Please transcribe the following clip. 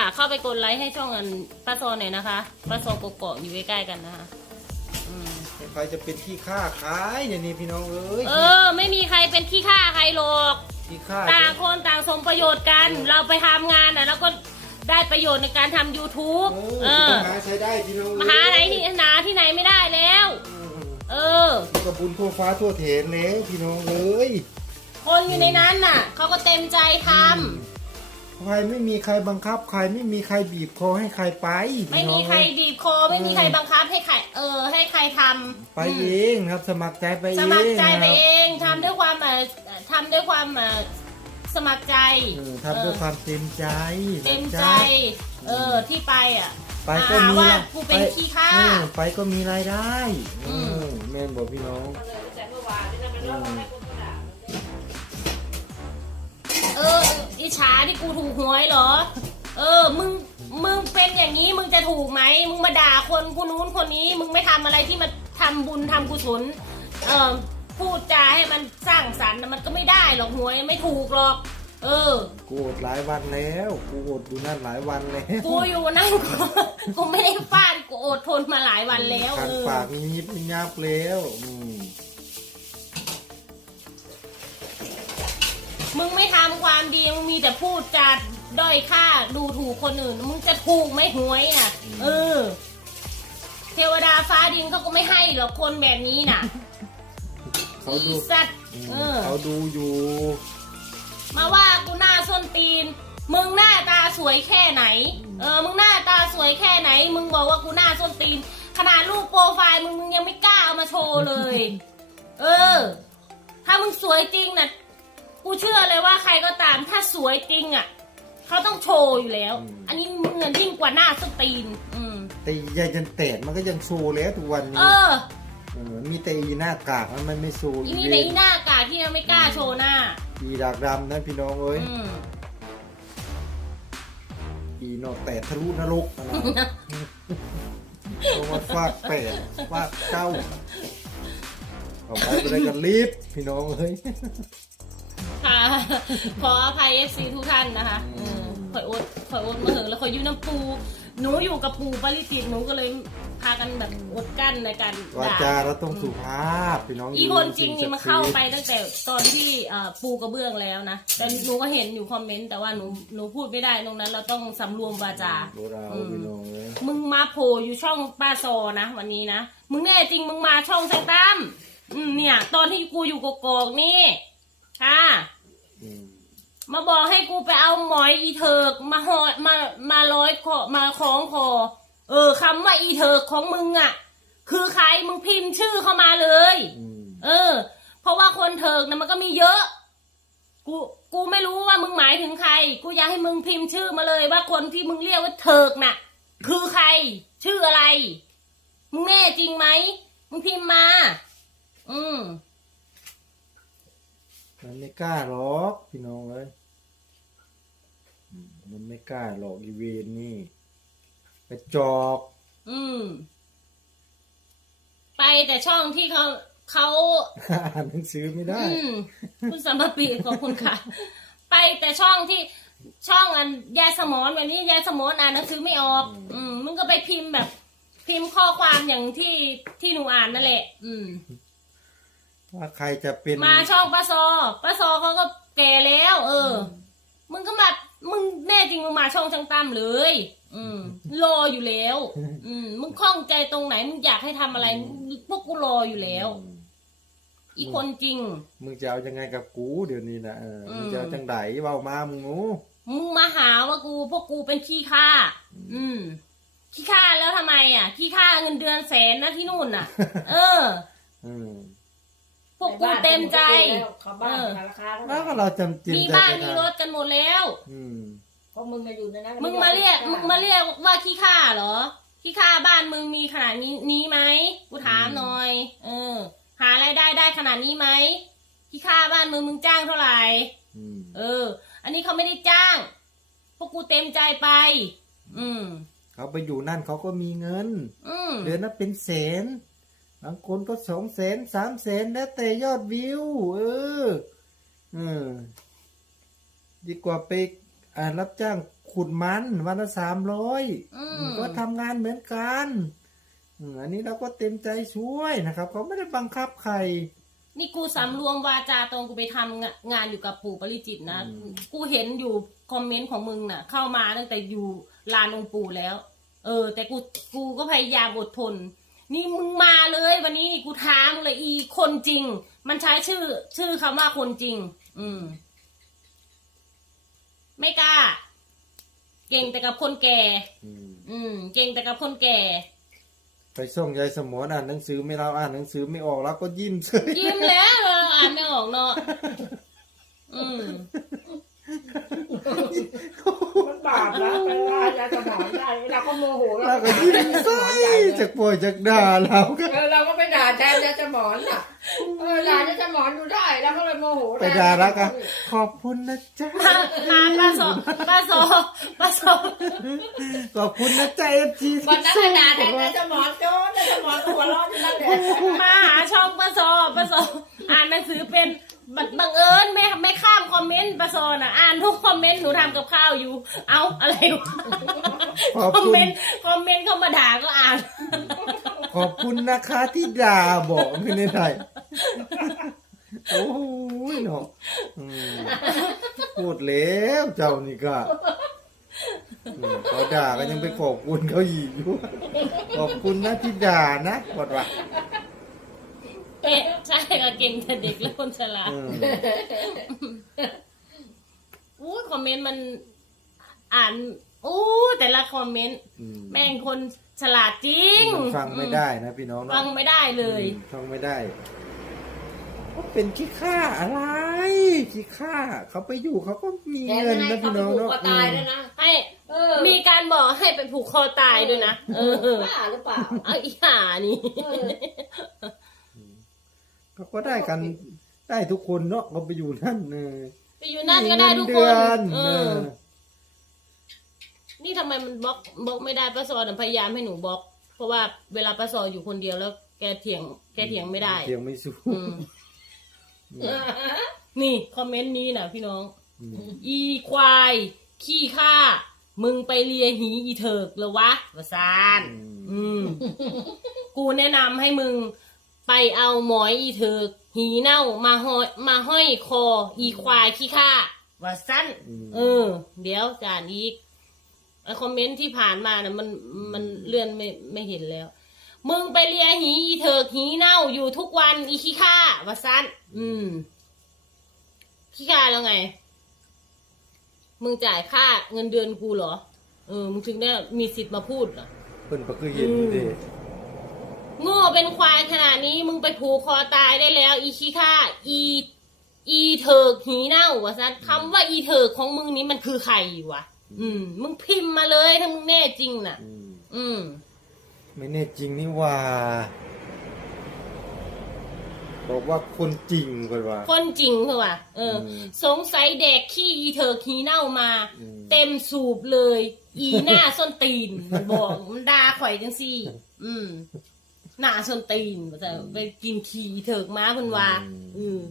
เข้าไปกดไลค์ให้ช่องอันป้าซอหน่อยนะคะป้าซอกกอกอยู่ใกล้ๆกันนะคะใครจะเป็นขี้ข้าขายเนี่ยนี่พี่น้องเอ้ยไม่มีใครเป็นขี้ข้าใครหรอกขี้ข้าต่างคนต่างสมประโยชน์กันเราไปทำงานแล้วก็ได้ประโยชน์ในการทำ YouTube หาใช้ได้พี่น้องมหาไหนที่หนาที่ไหนไม่ได้แล้วกระบุญทั่วฟ้าทั่วเถนแล้วพี่น้องเอ้ยคนอยู่ในนั้นน่ะเขาก็เต็มใจทำใครไม่มีใครบังคับใครไม่มีใครบีบคอให้ใครไปไม่มีใครบีบคอไม่มีใครบังคับให้ใครให้ใครทำไปเองครับสมัครใจไปเองสมัครใจไปเองทำด้วยความสมัครใจทำด้วยความเต็มใจที่ไปไปก็มีว่ากูเป็นขี้ข้าไปก็มีรายได้แม่บอกพี่น้องอิจฉาที่กูถูกหวยเหรอมึงเป็นอย่างนี้มึงจะถูกไหมมึงมาด่าคนกูนู้นคนนี้มึงไม่ทำอะไรที่มาทำบุญทำกุศลพูดจาให้มันสร้างสรรค์มันก็ไม่ได้หรอกหวยไม่ถูกหรอกกูอดหลายวันแล้วกูอดอยู่นั่นหลายวันแล้วกูอยู่นั่นกูไม่ได้ฟาดกูอดทนมาหลายวันแล้วการปากยิบยับแล้วมึงไม่ทำความดีมึงมีแต่พูดจาด้อยค่าดูถูกคนอื่นมึงจะถูกไหมหวยเทวดาฟ้าดินเขาก็ไม่ให้หรอกคนแบบนี้น่ะเขาดูสัตว์เขาดูอยู่มาว่ากูหน้าส้นตีนมึงหน้าตาสวยแค่ไหนมึงหน้าตาสวยแค่ไหนมึงบอกว่ากูหน้าส้นตีนขนาดรูปโปรไฟล์มึงยังไม่กล้าเอามาโชว์เลยถ้ามึงสวยจริงน่ะกูเชื่อเลยว่าใครก็ตามถ้าสวยจริงเขาต้องโชว์อยู่แล้วอันนี้มึงเงินยิ่งกว่าหน้าส้นตีนแต่ยายจันเตดมันก็ยังโชว์แล้วทุกวันนี้มีแต่อีหน้ากากมันไม่โชว์มีแต่อีหน้ากากที่ยังไม่กล้าโชว์หน้าอีดากดำนั่นพี่น้องเอ้ยอีนอกแต่ทะลุนรกนะต้องมาฟาดแปดฟาดเก้าเอาไปอะไรกันรีบพี่น้องเอ้ยขออภัย FC ทุกท่านนะคะข่อยอดมาถึงแล้วข่อยอยู่น้ำปูหนูอยู่กับปูปริจิตหนูก็เลยพากันแบบอดกั้นในการวาจาเราต้องสุภาพพี่น้องอีคนจริงนี่มาเข้าไปตั้งแต่ตอนที่ปูกระเบื้องแล้วนะแต่หนูก็เห็นอยู่คอมเมนต์แต่ว่าหนูพูดไม่ได้ตรงนั้นเราต้องสำรวมวาจามึงมาโผล่อยู่ช่องป้าซอนะวันนี้นะมึงแน่จริงมึงมาช่องแซงตั้มเนี่ยตอนที่กูอยู่กอกนี่ค่ะมาบอกให้กูไปเอาหมอยอีเถิกมาห่อมาร้อยคอมาคล้องคอคำว่าอีเถิกของมึงคือใครมึงพิมพ์ชื่อเข้ามาเลยเพราะว่าคนเถิกนะมันก็มีเยอะกูไม่รู้ว่ามึงหมายถึงใครกูอยากให้มึงพิมพ์ชื่อมาเลยว่าคนที่มึงเรียกว่าเถิกน่ะคือใครชื่ออะไรมึงแน่จริงไหมมึงพิมพ์มามันไม่กล้าหรอกพี่น้องเลยมันไม่กล้าหรอกอีเวนนี่กระจอกไปแต่ช่องที่เขาอ่านหนังสือไม่ได้คุณสัมภปีขอบคุณค่ะไปแต่ช่องที่ช่องยายสมอนแบบนี้ยายสมอนอ่านหนังสือไม่ออกมึงก็ไปพิมพ์แบบพิมพ์ข้อความอย่างที่หนูอ่านนั่นแหละว่าใครจะเป็นมาช่องป้าซอเขาก็แก่แล้วมึงก็มามึงแน่จริงมึงมาช่องช่างตั้มเลยรออยู่แล้วมึงคล่องใจตรงไหนมึงอยากให้ทำอะไรพวกกูรออยู่แล้วอีคนจริงมึงจะเอายังไงกับกูเดี๋ยวนี้นะมึงจะเอาจังไดเบามามึงมาหาว่าพวกกูเป็นขี้ข้าขี้ข้าแล้วทำไมขี้ข้าเงินเดือนแสนนะที่นู่นน่ะพวกกูเต็มใจแล้วก็เราจำมีบ้านมีรถกันหมดแล้วเพราะมึงอยู่ในนั้นมึงมาเรียกว่าขี้ข้าเหรอขี้ข้าบ้านมึงมีขนาดนี้ไหมกูถามหน่อยหารายได้ขนาดนี้ไหมขี้ข้าบ้านมึงจ้างเท่าไหร่อันนี้เขาไม่ได้จ้างพวกกูเต็มใจไปเขาไปอยู่นั่นเขาก็มีเงินเดือนละเป็นแสนบางคนก็200,000 300,000แล้วแต่ยอดวิวดีกว่าไปรับจ้างขุดมันวันละ300ก็ทำงานเหมือนกันอันนี้เราก็เต็มใจช่วยนะครับเขาไม่ได้บังคับใครนี่กูสำรวมวาจาตอนกูไปทำงานอยู่กับปู่ปริจิตรนะกูเห็นอยู่คอมเมนต์ของมึงน่ะเข้ามาตั้งแต่อยู่ลานองค์ปู่แล้วแต่กูก็พยายามอดทนนี่มึงมาเลยวันนี้กูท้ามึงเลยอีคนจริงมันใช้ชื่อคำว่าคนจริงไม่กล้าเก่งแต่กับคนแก่เก่งแต่กับคนแก่ไปส่งยายสมรอ่านหนังสือไม่เราอ่านหนังสือไม่ออกแล้วก็ยิ้มเฉยยิ้มแล้วเราอ่านไม่ออกเนาะมันบาปนะเวลาจะสมองได้เวลาเขาโมโหเราก็ยิ้มใส่จากป่วยจากด่าเราก็เราก็ไปด่าแทนยาสมอนน่ะด่ายาสมอนดูได้แล้วก็เลยโมโหไปด่าแล้วก็ขอบคุณนะจ๊ะมาป้าโซขอบคุณนะจ๊ะFG วันนั้นด่าแทนยาสมอนโจ้ยาสมอนหัวร้อนอยู่นั่นแหละมาหาช่องป้าโซอ่านหนังสือเป็นบังเอิญไม่ข้ามคอมเมนต์ป้าโซน่ะอ่านทุกคอมเมนต์หนูทำกับข้าวอยู่เอาอะไรคอมเมนต์เข้ามาด่าก็อ่านขอบคุณนะคะที่ด่าบอกไม่ได้ไทยโอ้ยเนาะพูดแล้วเจ้านี่ก็เขาด่าก็ยังไปขอบคุณเขาอีกอยู่ขอบคุณนะที่ด่านะบอกว่าใช่ค่ะเก่งแต่เด็กและคนฉลาดคอมเมนต์มันอ่านแต่ละคอมเมนต์แม่งคนฉลาดจริงฟังไม่ได้นะพี่น้องฟังไม่ได้เลยฟังไม่ได้ก็เป็นขี้ข้าอะไรขี้ข้าเขาไปอยู่เขาก็มีเงินนะพี่น้องเนาะตายแล้วนะให้มีการบอกให้ไปผูกคอตายด้วยนะบ้าหรือเปล่าเอาอีห่านี่เขาก็ได้กันได้ทุกคนเนาะเขาไปอยู่นั่นไปอยู่นั่นก็ได้ทุกคนนี่ทำไมมันบล็อกไม่ได้ป้าซอพยายามให้หนูบล็อกเพราะว่าเวลาป้าซออยู่คนเดียวแล้วแกเถียงไม่ได้เถียงไม่สู้นี่คอมเมนต์นี้นะพี่น้องอีควายขี้ข้ามึงไปเลียหีอีเถิกเหรอวะวะซานกูแนะนำให้มึงไปเอาหมอยอีเถิกหีเน่ามาห้อยคออีควายขี้ข้าวะสั้นเดี๋ยวจานอีกคอมเมนต์ที่ผ่านมานะมันเลื่อนไม่เห็นแล้วมึงไปเลียหีอีเถิกหีเน่าอยู่ทุกวันอีขี้ข้าวะสั้นขี้ข้าแล้วไงมึงจ่ายค่าเงินเดือนกูเหรอมึงถึงได้มีสิทธิ์มาพูดเหรอเพิ่นก็คือเห็นดิโง่เป็นควายขนาดนี้มึงไปผูกคอตายได้แล้วอีขี้ข้าอีเถิกหีเน่าวะซัดคำว่าอีเถิกของมึงนี้มันคือใครวะมึงพิมพ์มาเลยถ้ามึงแน่จริงน่ะไม่แน่จริงนี่ว่าบอกว่าคนจริงกันว่าคนจริงคือว่าสงสัยแดกขี้อีเถิกหีเน่ามาเต็มสูบเลยอีหน้าส้นตีนมันบอกมันด่าข่อยจังซี่หน้าส้นตีนแต่ไปกินขี้เถิกม้าเพิ่นว่า